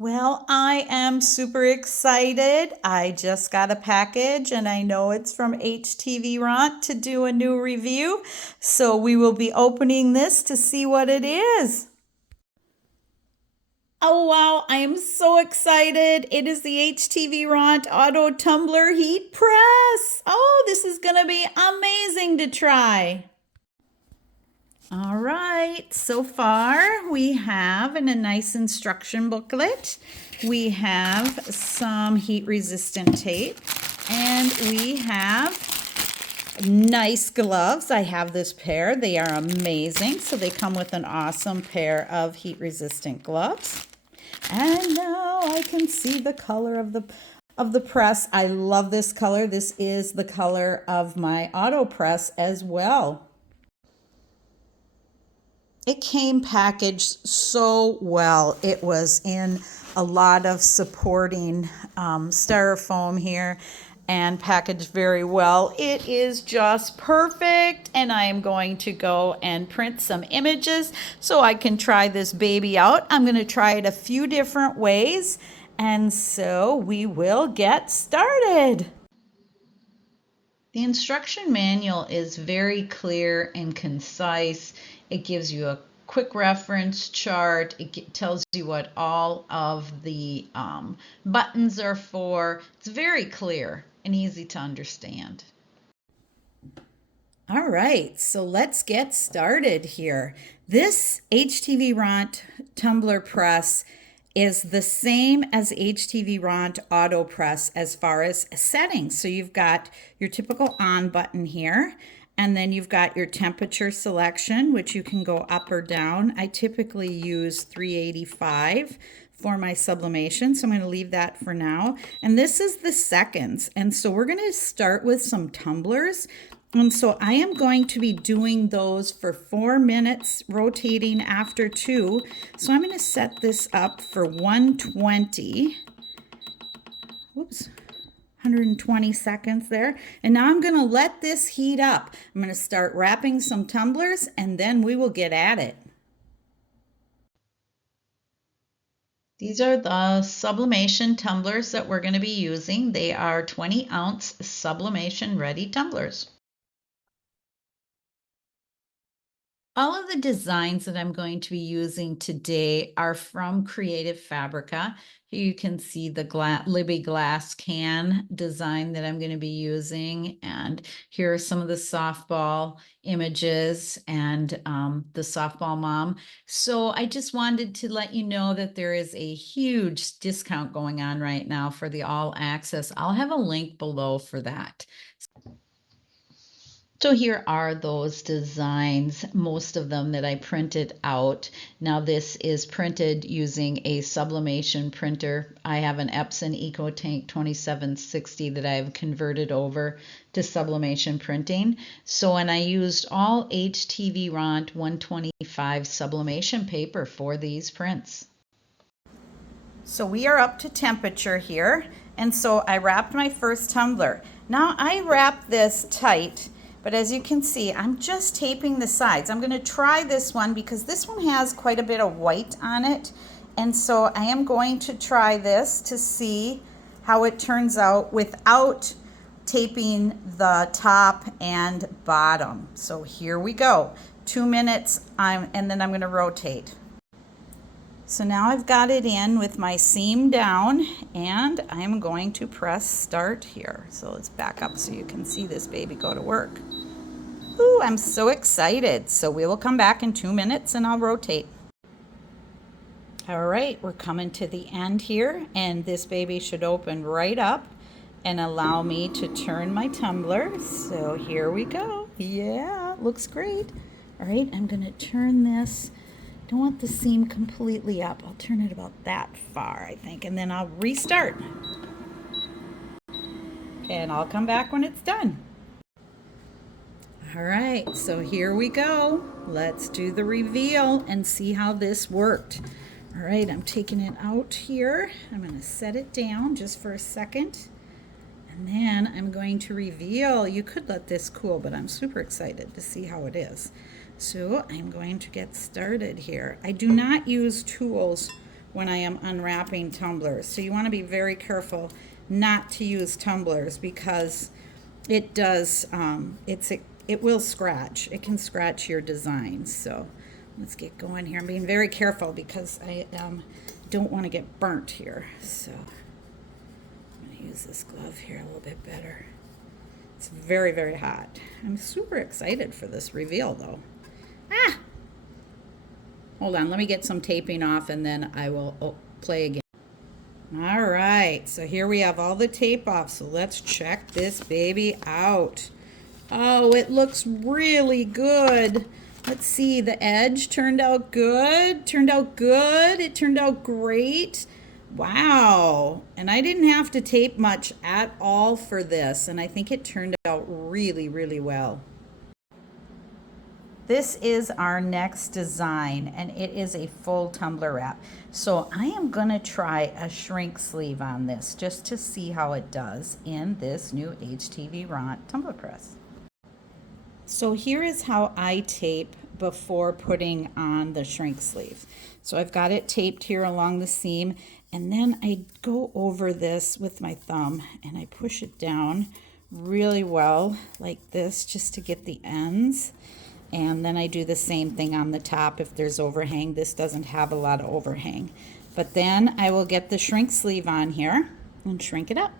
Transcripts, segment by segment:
Well, I am super excited. I just got a package and I know it's from HTVRONT to do a new review. So we will be opening this to see what it is. Oh wow, I am so excited. It is the HTVRONT Auto Tumbler Heat Press. Oh, this is going to be amazing to try. All right, so far we have in a nice instruction booklet, we have some heat resistant tape and we have nice gloves. I have this pair. They are amazing. So they come with an awesome pair of heat resistant gloves. And now I can see the color of the press. I love this color. This is the color of my auto press as well. It came packaged so well. It was in a lot of supporting styrofoam here and packaged very well. It is just perfect, and I am going to go and print some images so I can try this baby out. I'm going to try it a few different ways, and so we will get started. The instruction manual is very clear and concise. It gives you a quick reference chart. It tells you what all of the buttons are for. It's very clear and easy to understand. All right, so let's get started here. This HTVRONT tumbler press is the same as HTVRONT auto press as far as settings. So you've got your typical on button here, and then you've got your temperature selection, which you can go up or down. I typically use 385 for my sublimation, so I'm going to leave that for now. And this is the seconds, and so we're going to start with some tumblers. And so I am going to be doing those for 4 minutes, rotating after 2. So I'm going to set this up for 120. Whoops. 120 seconds there. And now I'm going to let this heat up. I'm going to start wrapping some tumblers and then we will get at it. These are the sublimation tumblers that we're going to be using. They are 20-ounce sublimation ready tumblers. All of the designs that I'm going to be using today are from Creative Fabrica. Here you can see the Libby glass can design that I'm going to be using. And here are some of the softball images and the softball mom. So I just wanted to let you know that there is a huge discount going on right now for the all access. I'll have a link below for that. So here are those designs, most of them that I printed out. Now this is printed using a sublimation printer. I have an Epson EcoTank 2760 that I've converted over to sublimation printing. So, and I used all HTVRONT 125 sublimation paper for these prints. So we are up to temperature here. And so I wrapped my first tumbler. Now I wrap this tight. But as you can see, I'm just taping the sides. I'm going to try this one because this one has quite a bit of white on it. And so I am going to try this to see how it turns out without taping the top and bottom. So here we go. 2 minutes, and then I'm going to rotate. So now I've got it in with my seam down, and I'm going to press start here. So let's back up so you can see this baby go to work. Ooh, I'm so excited. So we will come back in 2 minutes and I'll rotate. All right, we're coming to the end here, and this baby should open right up and allow me to turn my tumbler. So here we go. Yeah, looks great. All right, I'm gonna turn this. Don't want the seam completely up. I'll turn it about that far, I think, and then I'll restart. Okay, and I'll come back when it's done. All right, so here we go. Let's do the reveal and see how this worked. All right, I'm taking it out here. I'm gonna set it down just for a second. And then I'm going to reveal. You could let this cool, but I'm super excited to see how it is. So I'm going to get started here. I do not use tools when I am unwrapping tumblers. So you want to be very careful not to use tumblers because it does, it will scratch. It can scratch your designs. So let's get going here. I'm being very careful because I don't want to get burnt here. So I'm going to use this glove here a little bit better. It's very, very hot. I'm super excited for this reveal though. Ah! Hold on, let me get some taping off and then I will play again. All right, so here we have all the tape off. So let's check this baby out. Oh, it looks really good. Let's see, the edge turned out good. Turned out good. It turned out great. Wow. And I didn't have to tape much at all for this. And I think it turned out really, really well. This is our next design, and it is a full tumbler wrap. So I am going to try a shrink sleeve on this just to see how it does in this new HTVRONT tumbler press. So here is how I tape before putting on the shrink sleeve. So I've got it taped here along the seam, and then I go over this with my thumb and I push it down really well like this just to get the ends. And then I do the same thing on the top if there's overhang. This doesn't have a lot of overhang. But then I will get the shrink sleeve on here and shrink it up.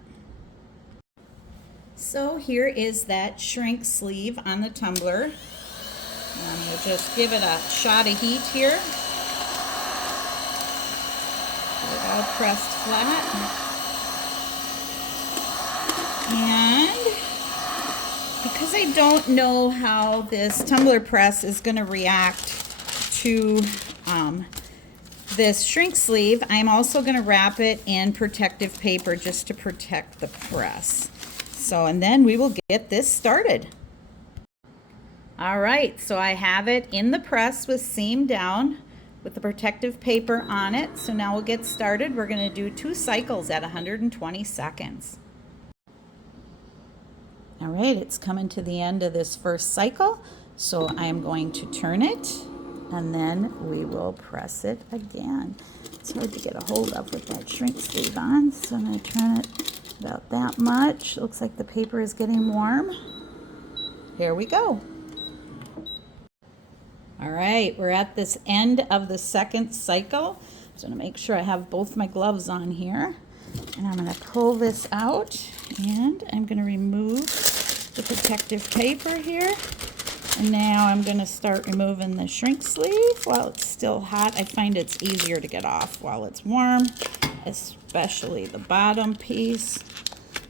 So here is that shrink sleeve on the tumbler. And we'll just give it a shot of heat here. Get it all pressed flat. And because I don't know how this tumbler press is going to react to this shrink sleeve, I'm also going to wrap it in protective paper just to protect the press. So, and then we will get this started. All right, so I have it in the press with seam down with the protective paper on it. So now we'll get started. We're going to do 2 cycles at 120 seconds. All right, it's coming to the end of this first cycle, so I am going to turn it, and then we will press it again. It's hard to get a hold of with that shrink sleeve on, so I'm going to turn it about that much. Looks like the paper is getting warm. Here we go. All right, we're at this end of the second cycle, so I'm going to make sure I have both my gloves on here. And I'm going to pull this out, and I'm going to remove the protective paper here. And now I'm going to start removing the shrink sleeve while it's still hot. I find it's easier to get off while it's warm, especially the bottom piece.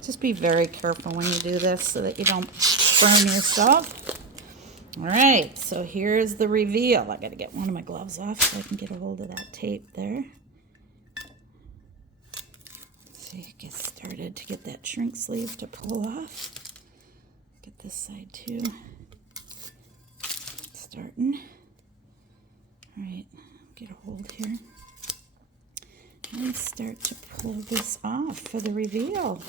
Just be very careful when you do this so that you don't burn yourself. All right, so here's the reveal. I got to get one of my gloves off so I can get a hold of that tape there. So you get started to get that shrink sleeve to pull off. Get this side too. Starting. All right, get a hold here. And start to pull this off for the reveal.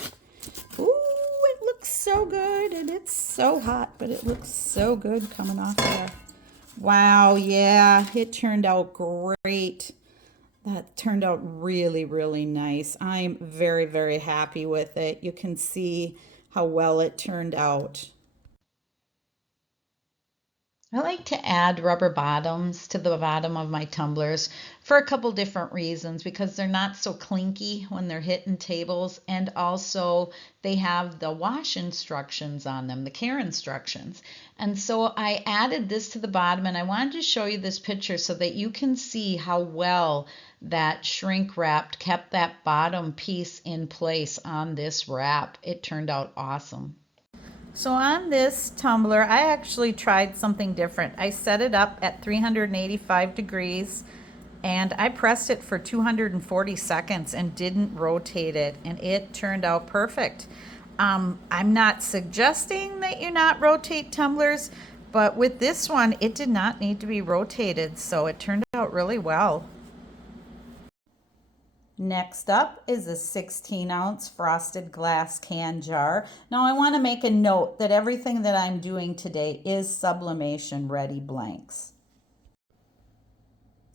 Ooh, it looks so good, and it's so hot, but it looks so good coming off there. Wow, yeah, it turned out great. That turned out really, really nice. I'm very, very happy with it. You can see how well it turned out. I like to add rubber bottoms to the bottom of my tumblers for a couple different reasons, because they're not so clinky when they're hitting tables, and also they have the wash instructions on them, the care instructions. And so I added this to the bottom, and I wanted to show you this picture so that you can see how well that shrink wrap kept that bottom piece in place on this wrap. It turned out awesome. So on this tumbler, I actually tried something different. I set it up at 385 degrees and I pressed it for 240 seconds and didn't rotate it, and it turned out perfect. I'm not suggesting that you not rotate tumblers, but with this one, it did not need to be rotated, so it turned out really well. Next up is a 16-ounce frosted glass can jar. Now I want to make a note that everything that I'm doing today is sublimation ready blanks.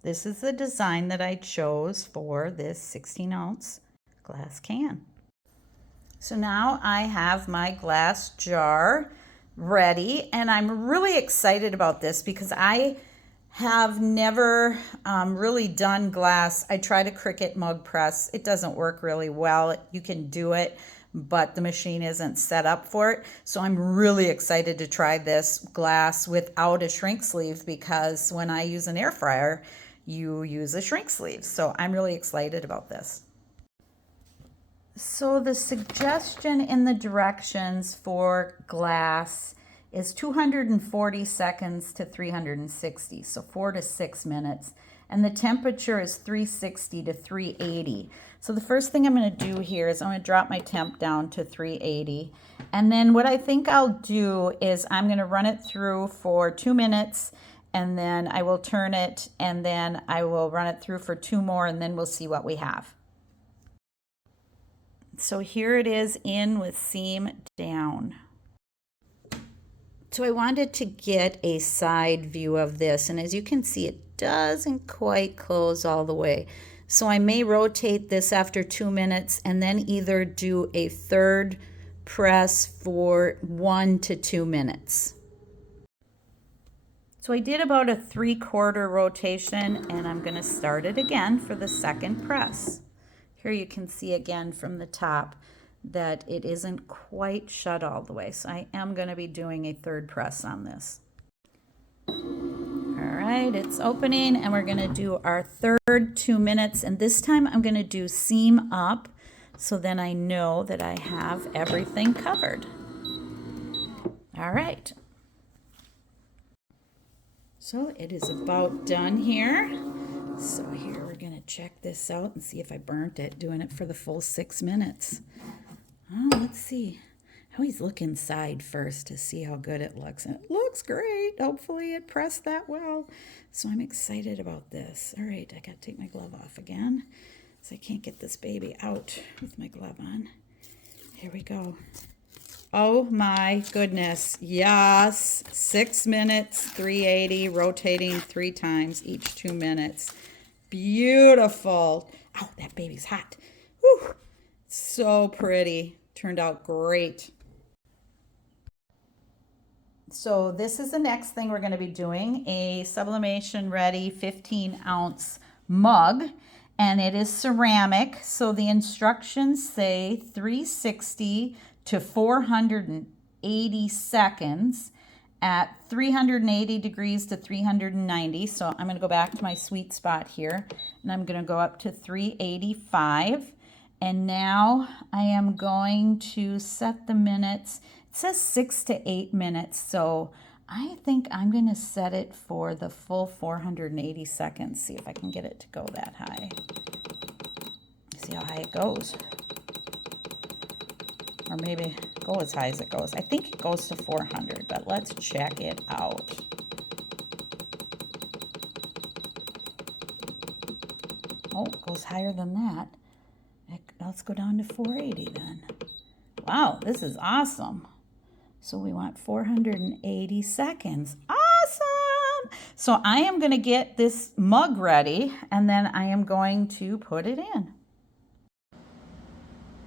this is the design that I chose for this 16-ounce glass can. So now I have my glass jar ready, and I'm really excited about this because I have never really done glass. I tried a Cricut mug press. It doesn't work really well. You can do it, but the machine isn't set up for it. So I'm really excited to try this glass without a shrink sleeve, because when I use an air fryer, you use a shrink sleeve. So I'm really excited about this. So the suggestion in the directions for glass is 240 seconds to 360, so 4 to 6 minutes. And the temperature is 360 to 380. So the first thing I'm going to do here is I'm going to drop my temp down to 380. And then what I think I'll do is I'm going to run it through for 2 minutes, and then I will turn it, and then I will run it through for 2 more, and then we'll see what we have. So here it is in with seam down. So I wanted to get a side view of this, and as you can see, it doesn't quite close all the way. So I may rotate this after 2 minutes and then either do a third press for 1 to 2 minutes. So I did about a 3/4 rotation, and I'm going to start it again for the second press. Here you can see again from the top that it isn't quite shut all the way. So I am going to be doing a third press on this. All right, it's opening, and we're going to do our third 2 minutes. And this time I'm going to do seam up, so then I know that I have everything covered. All right. So it is about done here. So here we're going to check this out and see if I burnt it, doing it for the full 6 minutes. Oh, let's see. I always look inside first to see how good it looks. And it looks great. Hopefully it pressed that well. So I'm excited about this. All right, I got to take my glove off again, so I can't get this baby out with my glove on. Here we go. Oh my goodness. Yes. 6 minutes, 380, rotating 3 times each 2 minutes. Beautiful. Oh, that baby's hot. Whew. So pretty. Turned out great. So this is the next thing we're going to be doing, a Sublimation Ready 15-ounce mug, and it is ceramic. So the instructions say 360 to 480 seconds at 380 degrees to 390. So I'm going to go back to my sweet spot here, and I'm going to go up to 385. And now I am going to set the minutes. It says 6 to 8 minutes, so I think I'm going to set it for the full 480 seconds. See if I can get it to go that high. See how high it goes. Or maybe go as high as it goes. I think it goes to 400, but let's check it out. Oh, it goes higher than that. Let's go down to 480 then. Wow, this is awesome. So we want 480 seconds. Awesome! So I am going to get this mug ready, and then I am going to put it in.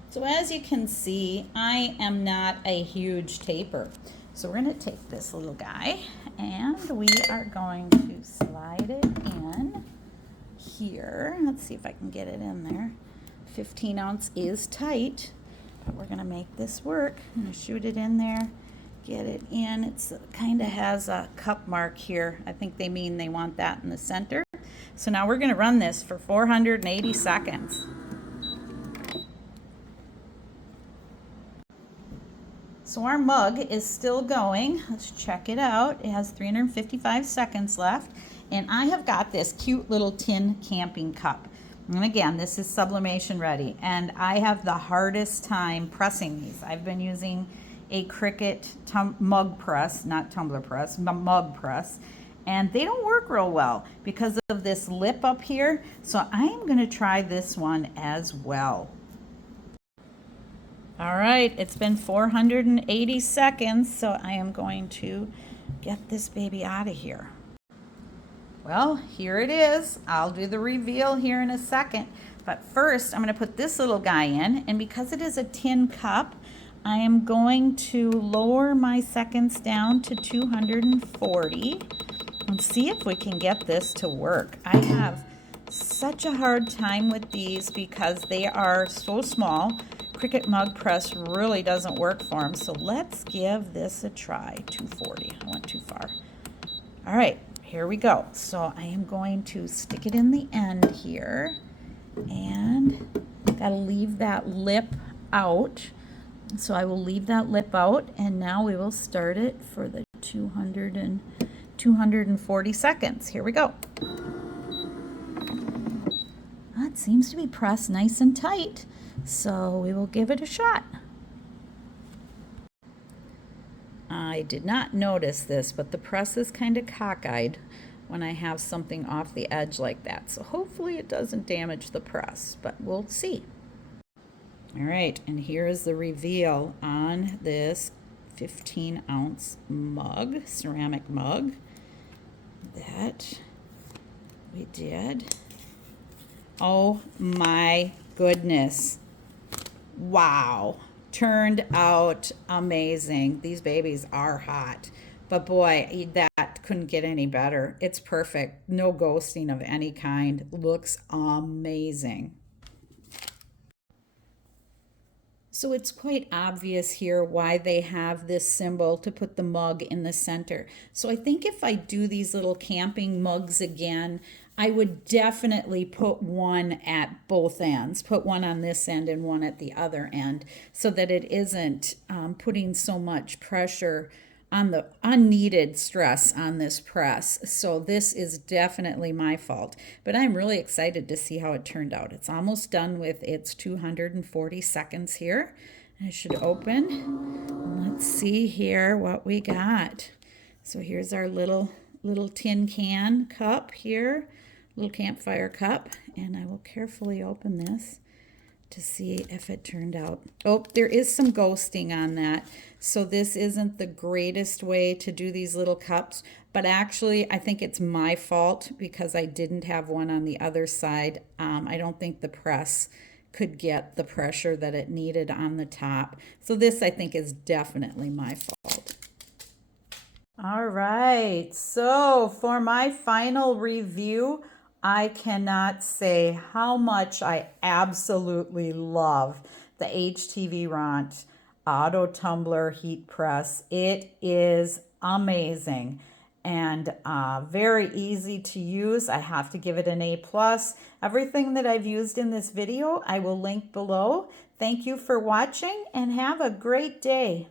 So as you can see, I am not a huge taper. So we're going to take this little guy, and we are going to slide it in here. Let's see if I can get it in there. 15 ounce is tight, but we're going to make this work. I'm going to shoot it in there, get it in. It's kind of has a cup mark here. I think they mean they want that in the center. So now we're going to run this for 480 seconds. So our mug is still going. Let's check it out. It has 355 seconds left, and I have got this cute little tin camping cup. And again, this is Sublimation Ready, and I have the hardest time pressing these. I've been using a Cricut mug press, not tumbler press, mug press, and they don't work real well because of this lip up here. So I am going to try this one as well. All right, it's been 480 seconds, so I am going to get this baby out of here. Well, here it is. I'll do the reveal here in a second. But first, I'm going to put this little guy in. And because it is a tin cup, I am going to lower my seconds down to 240 and see if we can get this to work. I have such a hard time with these because they are so small. Cricut mug press really doesn't work for them. So let's give this a try. 240. I went too far. All right, here we go. So I am going to stick it in the end here, and gotta leave that lip out. So I will leave that lip out, and now we will start it for the 240 seconds. Here we go. That seems to be pressed nice and tight, so we will give it a shot. I did not notice this, but the press is kind of cockeyed when I have something off the edge like that. So hopefully it doesn't damage the press, but we'll see. All right, and here is the reveal on this 15-ounce mug, ceramic mug that we did. Oh my goodness. Wow. Turned out amazing. These babies are hot. But boy, that couldn't get any better. It's perfect. No ghosting of any kind. Looks amazing. So it's quite obvious here why they have this symbol to put the mug in the center. So I think if I do these little camping mugs again, I would definitely put one at both ends, put one on this end and one at the other end, so that it isn't putting so much pressure on the unneeded stress on this press. So this is definitely my fault, but I'm really excited to see how it turned out. It's almost done with its 240 seconds here. I should open. Let's see here what we got. So here's our little tin can cup here, little campfire cup, and I will carefully open this to see if it turned out. Oh, there is some ghosting on that. So this isn't the greatest way to do these little cups, but actually I think it's my fault because I didn't have one on the other side. I don't think the press could get the pressure that it needed on the top. So this I think is definitely my fault. All right, so for my final review, I cannot say how much I absolutely love the HTVRONT Auto Tumbler Heat Press. It is amazing and very easy to use. I have to give it an A+. Everything that I've used in this video, I will link below. Thank you for watching and have a great day.